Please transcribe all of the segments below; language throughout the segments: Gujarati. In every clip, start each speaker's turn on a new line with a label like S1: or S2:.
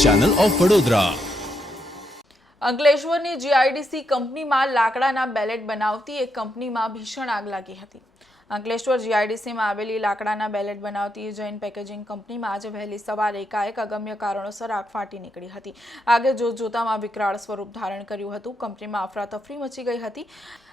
S1: Channel of Vadodara.
S2: અંકલેશ્વરની જીઆઈડીસી કંપનીમાં લાકડાના બેલેટ બનાવતી એક કંપનીમાં ભીષણ આગ લાગી હતી. અંકલેશ્વર જીઆઈડીસીમાં આવેલી લાકડાના બેલેટ બનાવતી જૈન પેકેજિંગ કંપનીમાં આજે વહેલી સવારે એકાએક અગમ્ય કારણોસર આગ ફાટી નીકળી હતી. આગે જોત જોતામાં વિકરાળ સ્વરૂપ ધારણ કર્યું હતું. કંપનીમાં અફરાતફરી મચી ગઈ હતી.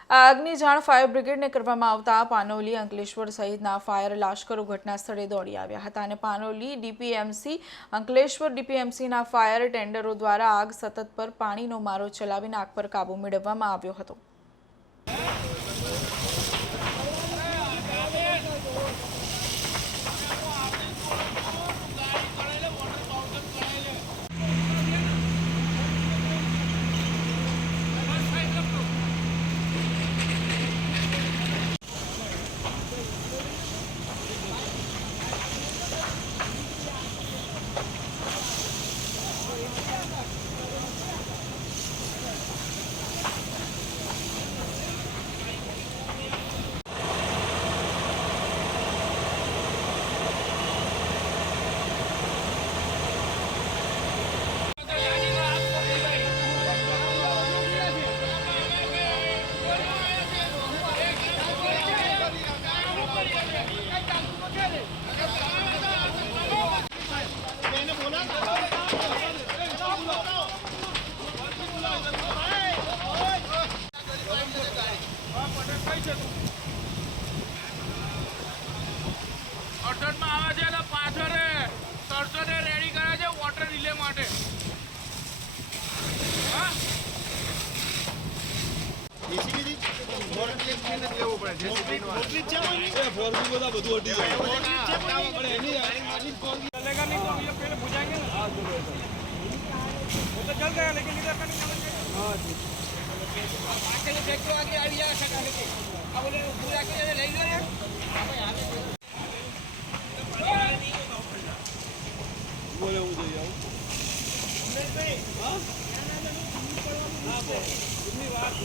S2: આ આગની જાણ ફાયર બ્રિગેડને કરવામાં આવતા પાનોલી અંકલેશ્વર સહિતના ફાયર લાશ્કરો ઘટના સ્થળે દોડી આવ્યા હતા અને પાનોલી ડીપીએમસી, અંકલેશ્વર ડીપીએમસીના ફાયર ટેન્ડરો દ્વારા આગ સતત પર પાણીનો મારો ચલાવીને આગ પર કાબૂ મેળવવામાં આવ્યો હતો.
S3: चलेगा नहीं तो ये पहले बुझाएंगे ना वो तो जल गया लेकिन इधर का नहीं चलेगा हाँ जी आके ले देख आगे आ गया सका के अब बोले पूरा के ले लो यार વાત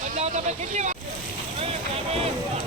S3: બદલાવ તમે કેટલી વાર